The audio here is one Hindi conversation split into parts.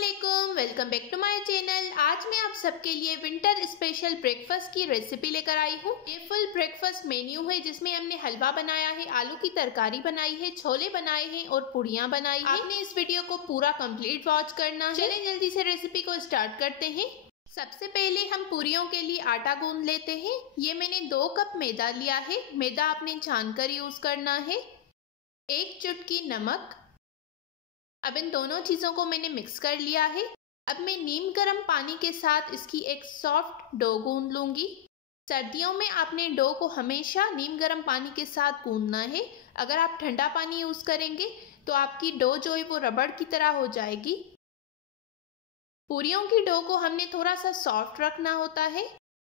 अस्सलामुअलैकुम, welcome back to my channel. आज मैं आप सबके लिए विंटर स्पेशल ब्रेकफास्ट की रेसिपी लेकर आई हूँ। ये फुल ब्रेकफास्ट मेन्यू है जिसमें हमने हलवा बनाया है, आलू की तरकारी बनाई है, छोले बनाए हैं और पूड़ियाँ बनाई हैं। आपने इस वीडियो को पूरा कंप्लीट वॉच करना है। चलिए जल्दी से रेसिपी को स्टार्ट करते हैं। सबसे पहले हम पूरियों के लिए आटा गूंद लेते हैं। ये मैंने 2 कप मैदा लिया है। मैदा आपने छान कर यूज करना है। 1 चुटकी नमक। अब इन दोनों चीज़ों को मैंने मिक्स कर लिया है। अब मैं नीम गर्म पानी के साथ इसकी एक सॉफ्ट डो गूंद लूँगी। सर्दियों में आपने डो को हमेशा नीम गर्म पानी के साथ गूंदना है। अगर आप ठंडा पानी यूज़ करेंगे तो आपकी डो जो है वो रबड़ की तरह हो जाएगी। पूरियों की डो को हमने थोड़ा सा सॉफ्ट रखना होता है।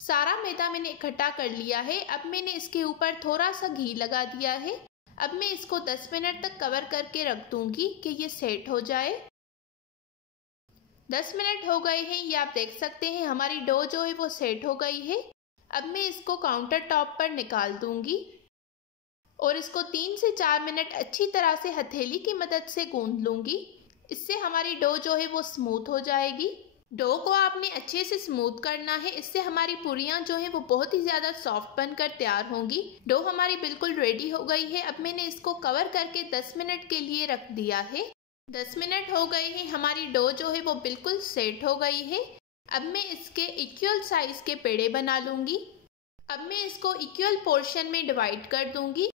सारा मैदा मैंने इकट्ठा कर लिया है। अब मैंने इसके ऊपर थोड़ा सा घी लगा दिया है। अब मैं इसको 10 मिनट तक कवर करके रख दूंगी कि ये सेट हो जाए। 10 मिनट हो गए हैं, ये आप देख सकते हैं हमारी डो जो है वो सेट हो गई है। अब मैं इसको काउंटर टॉप पर निकाल दूंगी और इसको 3 से 4 मिनट अच्छी तरह से हथेली की मदद से गूंद लूंगी। इससे हमारी डो जो है वो स्मूथ हो जाएगी। डो को आपने अच्छे से स्मूथ करना है, इससे हमारी पूरियां जो है वो बहुत ही ज़्यादा सॉफ्ट बनकर तैयार होंगी। डो हमारी बिल्कुल रेडी हो गई है। अब मैंने इसको कवर करके 10 मिनट के लिए रख दिया है। 10 मिनट हो गए हैं, हमारी डो जो है वो बिल्कुल सेट हो गई है। अब मैं इसके इक्वल साइज के पेड़े बना लूँगी। अब मैं इसको इक्वल पोर्शन में डिवाइड कर दूँगी।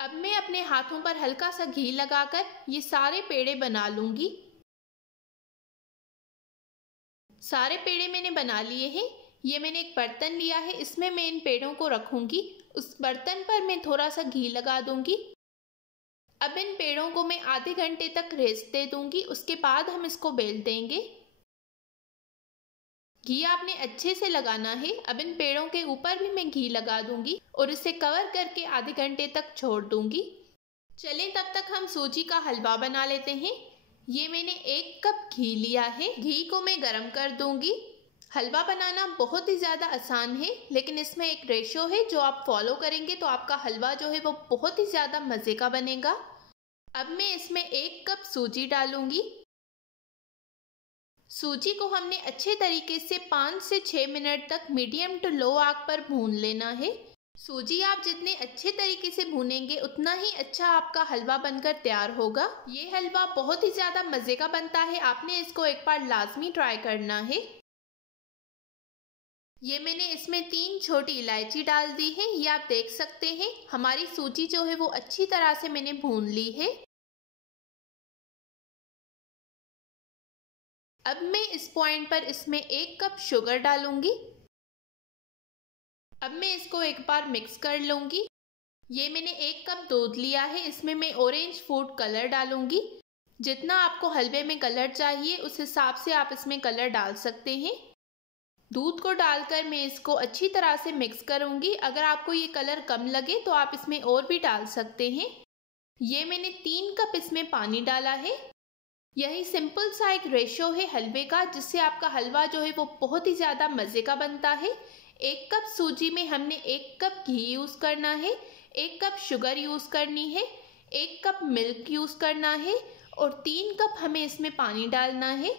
अब मैं अपने हाथों पर हल्का सा घी लगाकर ये सारे पेड़े बना लूंगी। सारे पेड़े मैंने बना लिए हैं। ये मैंने एक बर्तन लिया है, इसमें मैं इन पेड़ों को रखूंगी। उस बर्तन पर मैं थोड़ा सा घी लगा दूंगी। अब इन पेड़ों को मैं आधे घंटे तक रेस्ट दे दूंगी। उसके बाद हम इसको बेल देंगे। घी आपने अच्छे से लगाना है। अब इन पेड़ों के ऊपर भी मैं घी लगा दूंगी और इसे कवर करके आधे घंटे तक छोड़ दूंगी। चलें तब तक हम सूजी का हलवा बना लेते हैं। ये मैंने 1 कप घी लिया है। घी को मैं गरम कर दूंगी। हलवा बनाना बहुत ही ज़्यादा आसान है, लेकिन इसमें एक रेशो है जो आप फॉलो करेंगे तो आपका हलवा जो है वो बहुत ही ज़्यादा मज़े का बनेगा। अब मैं इसमें 1 कप सूजी डालूंगी। सूजी को हमने अच्छे तरीके से 5 से 6 मिनट तक मीडियम टू लो आग पर भून लेना है। सूजी आप जितने अच्छे तरीके से भूनेंगे उतना ही अच्छा आपका हलवा बनकर तैयार होगा। ये हलवा बहुत ही ज़्यादा मज़े का बनता है। आपने इसको एक बार लाजमी ट्राई करना है। ये मैंने इसमें 3 छोटी इलायची डाल दी है। ये आप देख सकते हैं हमारी सूजी जो है वो अच्छी तरह से मैंने भून ली है। अब मैं इस पॉइंट पर इसमें 1 कप शुगर डालूंगी। अब मैं इसको एक बार मिक्स कर लूंगी। ये मैंने 1 कप दूध लिया है, इसमें मैं ऑरेंज फूड कलर डालूंगी। जितना आपको हलवे में कलर चाहिए उस हिसाब से आप इसमें कलर डाल सकते हैं। दूध को डालकर मैं इसको अच्छी तरह से मिक्स करूंगी। अगर आपको ये कलर कम लगे तो आप इसमें और भी डाल सकते हैं। ये मैंने 3 कप इसमें पानी डाला है। यही सिंपल सा एक रेशो है हलवे का, जिससे आपका हलवा जो है वो बहुत ही ज़्यादा मज़े का बनता है। 1 कप सूजी में हमने 1 कप घी यूज़ करना है, 1 कप शुगर यूज़ करनी है, 1 कप मिल्क यूज़ करना है और 3 कप हमें इसमें पानी डालना है।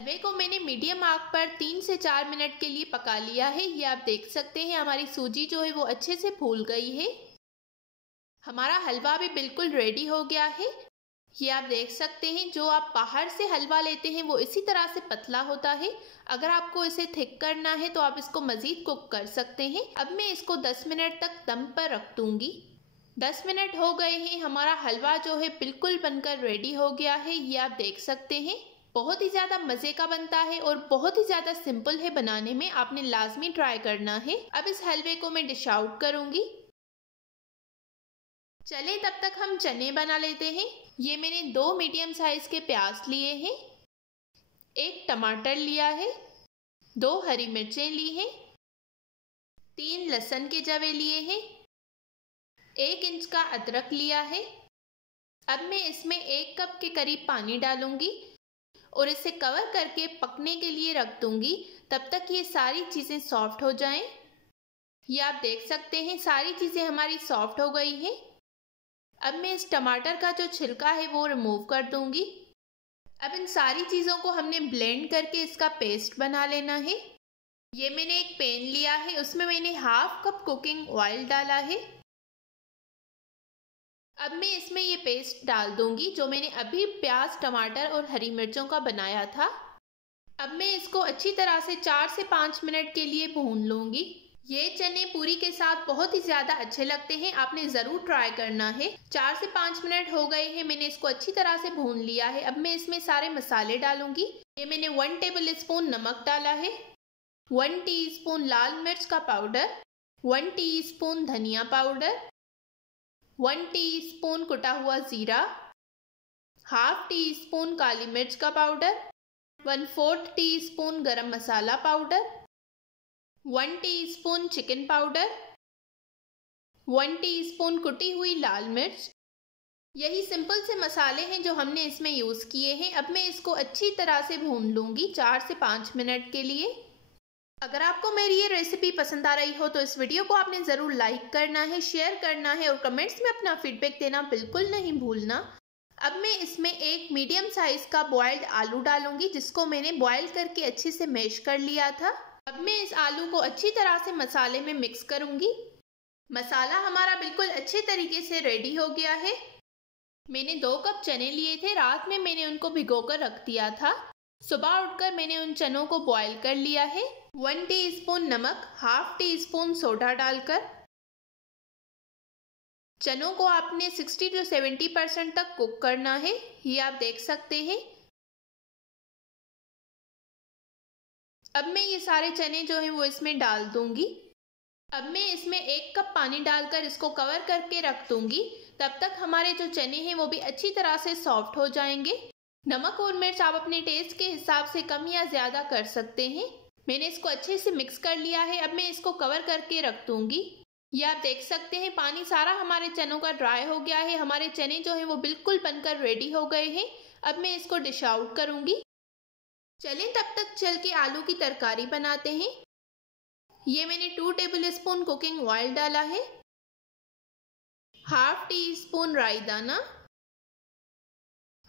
हलवे को मैंने मीडियम आग पर 3 से 4 मिनट के लिए पका लिया है। ये आप देख सकते हैं हमारी सूजी जो है वो अच्छे से फूल गई है। हमारा हलवा भी बिल्कुल रेडी हो गया है। ये आप देख सकते हैं जो आप बाहर से हलवा लेते हैं वो इसी तरह से पतला होता है। अगर आपको इसे थिक करना है तो आप इसको मज़ीद कुक कर सकते हैं। अब मैं इसको 10 मिनट तक दम पर रख दूंगी। 10 मिनट हो गए हैं, हमारा हलवा जो है बिल्कुल बनकर रेडी हो गया है। ये आप देख सकते हैं बहुत ही ज़्यादा मज़े का बनता है और बहुत ही ज़्यादा सिंपल है बनाने में। आपने लाजमी ट्राई करना है। अब इस हलवे को मैं डिश आउट करूँगी। चले तब तक हम चने बना लेते हैं। ये मैंने 2 मीडियम साइज के प्याज लिए हैं, 1 टमाटर लिया है, 2 हरी मिर्चें ली हैं, 3 लहसुन के जवे लिए हैं, 1 इंच का अदरक लिया है। अब मैं इसमें 1 कप के करीब पानी डालूंगी और इसे कवर करके पकने के लिए रख दूंगी तब तक ये सारी चीज़ें सॉफ्ट हो जाएं। ये आप देख सकते हैं सारी चीज़ें हमारी सॉफ्ट हो गई हैं। अब मैं इस टमाटर का जो छिलका है वो रिमूव कर दूंगी। अब इन सारी चीज़ों को हमने ब्लेंड करके इसका पेस्ट बना लेना है। ये मैंने एक पैन लिया है, उसमें मैंने हाफ कप कुकिंग ऑयल डाला है। अब मैं इसमें ये पेस्ट डाल दूंगी जो मैंने अभी प्याज, टमाटर और हरी मिर्चों का बनाया था। अब मैं इसको अच्छी तरह से 4 से 5 मिनट के लिए भून लूंगी। ये चने पूरी के साथ बहुत ही ज़्यादा अच्छे लगते हैं, आपने ज़रूर ट्राई करना है। 4 से 5 मिनट हो गए हैं, मैंने इसको अच्छी तरह से भून लिया है। अब मैं इसमें सारे मसाले डालूंगी। ये मैंने 1 टेबल स्पून नमक डाला है, 1 टीस्पून लाल मिर्च का पाउडर, 1 टीस्पून धनिया पाउडर, 1 टीस्पून कुटा हुआ ज़ीरा, हाफ टी स्पून काली मिर्च का powder, 1/4 teaspoon garam masala powder, 1 teaspoon chicken powder, 1 teaspoon कुटी हुई लाल मिर्च। यही सिंपल से मसाले हैं जो हमने इसमें यूज़ किए हैं। अब मैं इसको अच्छी तरह से भून लूँगी 4 से 5 मिनट के लिए। अगर आपको मेरी ये रेसिपी पसंद आ रही हो तो इस वीडियो को आपने ज़रूर लाइक करना है, शेयर करना है और कमेंट्स में अपना फीडबैक देना बिल्कुल नहीं भूलना। अब मैं इसमें एक मीडियम साइज़ का बॉइल्ड आलू डालूंगी जिसको मैंने बॉयल करके अच्छे से मैश कर लिया था। अब मैं इस आलू को अच्छी तरह से मसाले में मिक्स करूंगी। मसाला हमारा बिल्कुल अच्छे तरीके से रेडी हो गया है। मैंने 2 कप चने लिए थे, रात में मैंने उनको भिगोकर रख दिया था। सुबह उठकर मैंने उन चनों को बॉयल कर लिया है। 1 टीस्पून नमक, हाफ टी स्पून सोडा डालकर चनों को आपने 60 से 70% तक कुक करना है। ये आप देख सकते हैं। अब मैं ये सारे चने जो हैं वो इसमें डाल दूंगी। अब मैं इसमें 1 कप पानी डालकर इसको कवर करके रख दूंगी। तब तक हमारे जो चने हैं वो भी अच्छी तरह से सॉफ्ट हो जाएंगे। नमक और मिर्च आप अपने टेस्ट के हिसाब से कम या ज़्यादा कर सकते हैं। मैंने इसको अच्छे से मिक्स कर लिया है। अब मैं इसको कवर करके रख दूंगी। ये आप देख सकते हैं पानी सारा हमारे चनों का ड्राई हो गया है। हमारे चने जो हैं वो बिल्कुल बनकर रेडी हो गए हैं। अब मैं इसको डिश आउट करूंगी। चलें तब तक चल के आलू की तरकारी बनाते हैं। ये मैंने 2 टेबल स्पून कुकिंग ऑयल डाला है, हाफ टी स्पून राई दाना,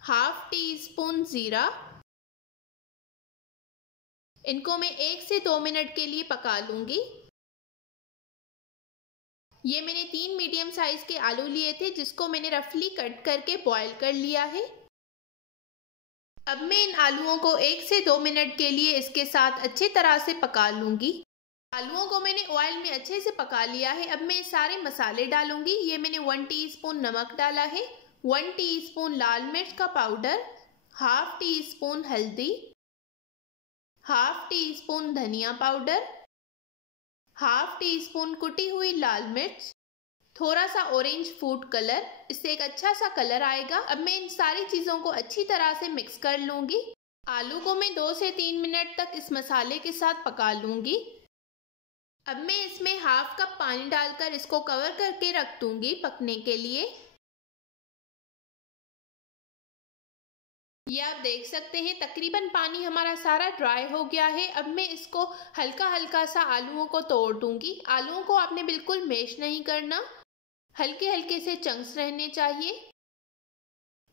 हाफ टी स्पून ज़ीरा। इनको मैं 1 से 2 मिनट के लिए पका लूंगी। ये मैंने 3 मीडियम साइज के आलू लिए थे जिसको मैंने रफली कट करके बॉईल कर लिया है। अब मैं इन आलूओं को 1 से 2 मिनट के लिए इसके साथ अच्छी तरह से पका लूंगी। आलूओं को मैंने ऑयल में अच्छे से पका लिया है। अब मैं सारे मसाले डालूंगी। ये मैंने 1 टीस्पून नमक डाला है, 1 टीस्पून लाल मिर्च का पाउडर, हाफ टी स्पून हल्दी, हाफ टी स्पून धनिया पाउडर, हाफ टी स्पून कुटी हुई लाल मिर्च, थोड़ा सा ऑरेंज फूड कलर, इससे एक अच्छा सा कलर आएगा। अब मैं इन सारी चीज़ों को अच्छी तरह से मिक्स कर लूँगी। आलू को मैं 2 से 3 मिनट तक इस मसाले के साथ पका लूँगी। अब मैं इसमें हाफ कप पानी डालकर इसको कवर करके रख दूँगी पकने के लिए। ये आप देख सकते हैं तकरीबन पानी हमारा सारा ड्राई हो गया है। अब मैं इसको हल्का हल्का सा आलूओं को तोड़ दूँगी। आलूओं को आपने बिल्कुल मैश नहीं करना, हल्के हल्के से चंक्स रहने चाहिए।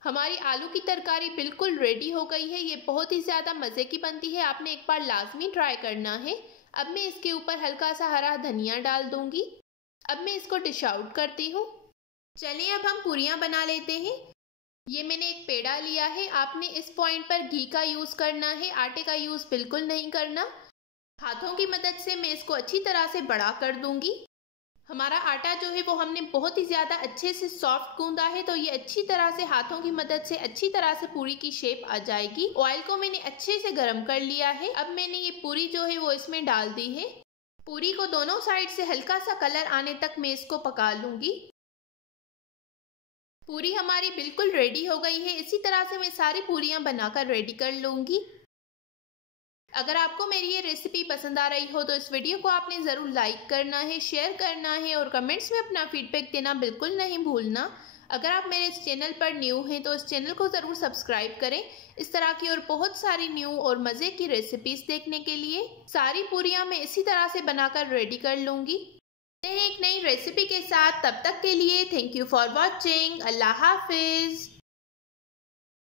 हमारी आलू की तरकारी बिल्कुल रेडी हो गई है। ये बहुत ही ज़्यादा मज़े की बनती है, आपने एक बार लाजमी ट्राई करना है। अब मैं इसके ऊपर हल्का सा हरा धनिया डाल दूंगी। अब मैं इसको डिश आउट करती हूँ। चलिए अब हम पूरियाँ बना लेते हैं। ये मैंने एक पेड़ा लिया है। आपने इस पॉइंट पर घी का यूज़ करना है, आटे का यूज़ बिल्कुल नहीं करना। हाथों की मदद से मैं इसको अच्छी तरह से बड़ा कर दूंगी। हमारा आटा जो है वो हमने बहुत ही ज़्यादा अच्छे से सॉफ्ट गूंदा है, तो ये अच्छी तरह से हाथों की मदद से अच्छी तरह से पूरी की शेप आ जाएगी। ऑयल को मैंने अच्छे से गर्म कर लिया है। अब मैंने ये पूरी जो है वो इसमें डाल दी है। पूरी को दोनों साइड से हल्का सा कलर आने तक मैं इसको पका लूँगी। पूरी हमारी बिल्कुल रेडी हो गई है। इसी तरह से मैं सारी पूरियाँ बनाकर रेडी कर लूँगी। अगर आपको मेरी ये रेसिपी पसंद आ रही हो तो इस वीडियो को आपने ज़रूर लाइक करना है, शेयर करना है और कमेंट्स में अपना फीडबैक देना बिल्कुल नहीं भूलना। अगर आप मेरे इस चैनल पर न्यू हैं तो इस चैनल को ज़रूर सब्सक्राइब करें इस तरह की और बहुत सारी न्यू और मज़े की रेसिपीज़ देखने के लिए। सारी पूरियाँ मैं इसी तरह से बनाकर रेडी कर लूँगी। एक नई रेसिपी के साथ, तब तक के लिए thank you for watching. Allah Hafiz.